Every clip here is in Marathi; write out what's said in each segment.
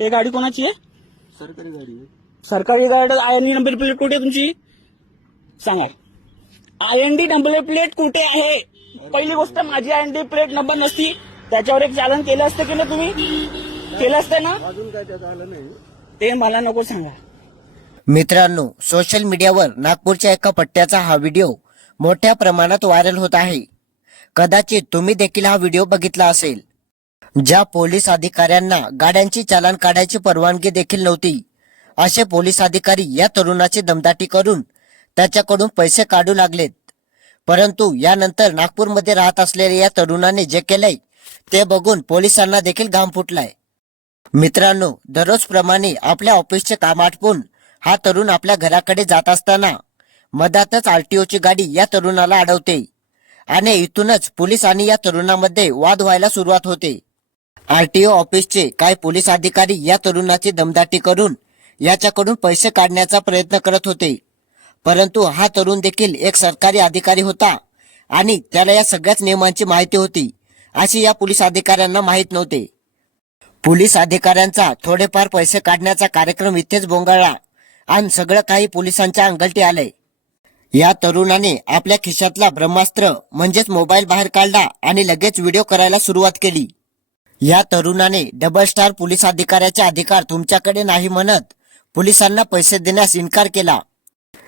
हे गाडी कोणाची आहे? सरकारी गाडी आहे. सरकारी गाडी I N D number plate कुठे आहे तुमची? सांगा. I N D number plate कुठे आहे? पहिली गोष्ट माझी I N D plate number नसती. त्याच्यावर एक चालन केलं असतं की ना तुम्ही? केलं असतं ना? अजून काय त्यात आलं नाही. ते मला नको सांगा. मित्रांनो सोशल मीडियावर नागपूरच्या एका पट्ट्याचा हा व्हिडिओ मोठ्या प्रमाणात व्हायरल होत आहे. कदाचित तुम्ही देखील हा व्हिडिओ बघितला असेल. ज्या पोलीस अधिकाऱ्यांना गाड्यांची चालान काढायची परवानगी देखील नव्हती असे पोलीस अधिकारी या तरुणाची दमदाटी करून त्याच्याकडून पैसे काढू लागलेत. परंतु यानंतर नागपूरमध्ये राहत असलेल्या या तरुणाने जे केलंय ते बघून पोलिसांना देखील घाम फुटलाय. मित्रांनो दररोज प्रमाणे आपल्या ऑफिसचे काम आटपून हा तरुण आपल्या घराकडे जात असताना मधातच आरटीओची गाडी या तरुणाला अडवते आणि इथूनच पोलीस आणि या तरुणामध्ये वाद व्हायला सुरुवात होते. आरटीओ ऑफिसचे काही पोलीस अधिकारी या तरुणाची दमदाटी करून याच्याकडून पैसे काढण्याचा प्रयत्न करत होते. परंतु हा तरुण देखील एक सरकारी अधिकारी होता आणि त्याला या सगळ्याच नियमांची माहिती होती अशी या पोलीस अधिकाऱ्यांना माहीत नव्हते. पोलीस अधिकाऱ्यांचा थोडेफार पैसे काढण्याचा कार्यक्रम इथेच बोंगाळला आणि सगळं काही पोलिसांच्या अंगलटी आलंय या तरुणाने आपल्या खिशातला ब्रह्मास्त्र म्हणजेच मोबाईल बाहेर काढला आणि लगेच व्हिडिओ करायला सुरुवात केली. या तरुणाने डबल स्टार पोलीस अधिकाऱ्याचे अधिकार तुमच्याकडे नाही म्हणत. पोलिसांना पैसे देण्यास इन्कार केला.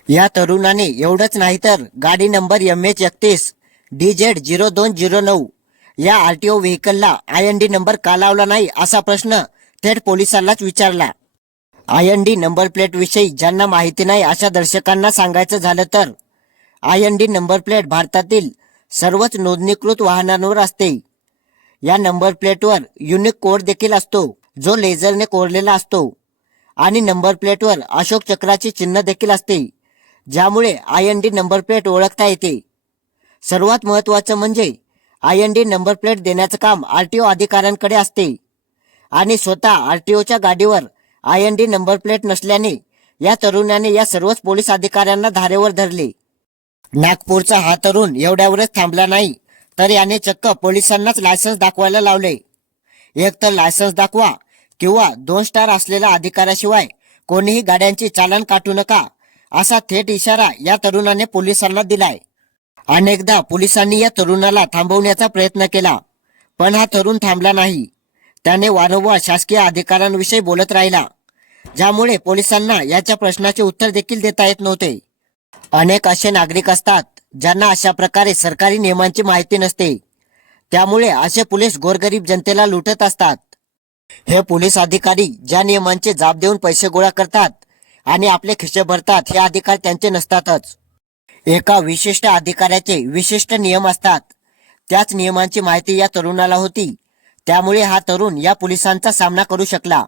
या तरुणाने एवढंच नाही तर गाडी नंबर एम एच एकतीस डी जेड झिरो दोन झिरो नऊ या आरटीओ व्हेकलला आय एन डी नंबर का लावला नाही असा प्रश्न थेट पोलिसांनाच विचारला. I N D number plate विषयी ज्यांना माहिती नाही अशा दर्शकांना सांगायचं झालं तर I N D number plate भारतातील सर्वच नोंदणीकृत वाहनांवर असते. या नंबर प्लेटवर युनिक कोड देखील असतो जो लेझरने कोरलेला असतो. आणि नंबर प्लेटवर अशोक चक्राचे चिन्ह देखील असते ज्यामुळे I N D number plate ओळखता येते. सर्वात महत्वाचं म्हणजे I N D number plate देण्याचं काम आर टी ओ अधिकाऱ्यांकडे असते. आणि स्वतः आर टी ओच्या गाडीवर I N D number plate नसल्याने या तरुणाने या सर्वच पोलीस अधिकाऱ्यांना धारेवर धरले. नागपूरचा हा तरुण एवढ्यावरच थांबला नाही. तर याने चक्क पोलिसांनाच लायसन्स दाखवायला लावले. एक तर लायसन्स दाखवा किंवा दोन स्टार असलेल्या अधिकाऱ्याशिवाय कोणीही गाड्यांची चालन काटू नका असा थेट इशारा या तरुणाने पोलिसांना दिलाय. अनेकदा पोलिसांनी या तरुणाला थांबवण्याचा प्रयत्न केला पण हा तरुण थांबला नाही. त्याने वारंवार शासकीय अधिकाऱ्यांविषयी बोलत राहिला ज्यामुळे पोलिसांना याच्या प्रश्नाचे उत्तर देखील देता येत नव्हते. अनेक असे नागरिक असतात ज्यांना अशा प्रकारे सरकारी नियमांची माहिती नसते. त्यामुळे असे पोलीस गोरगरीब जनतेला लुटत असतात. हे पोलीस अधिकारी ज्या नियमांचे जाब देऊन पैसे गोळा करतात आणि आपले खिसे भरतात हे अधिकार त्यांचे नसतातच. एका विशिष्ट अधिकाऱ्याचे विशिष्ट नियम असतात. त्याच नियमांची माहिती या तरुणाला होती. त्यामुळे हा तरुण या पोलिसांचा सामना करू शकला.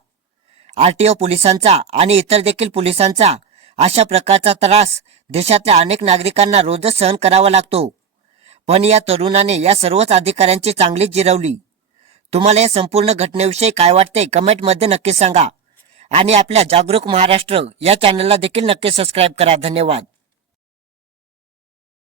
आरटीओ पोलिसांचा आणि इतर देखील पोलिसांचा अशा प्रकारचा त्रास देशातल्या अनेक नागरिकांना रोजच सहन करावा लागतो. पण या तरुणाने या सर्वच अधिकाऱ्यांची चांगलीच जिरवली. तुम्हाला या संपूर्ण घटनेविषयी काय वाटते कमेंटमध्ये नक्की सांगा. आणि आपल्या जागरूक महाराष्ट्र या चॅनलला देखील नक्की सबस्क्राईब करा. धन्यवाद.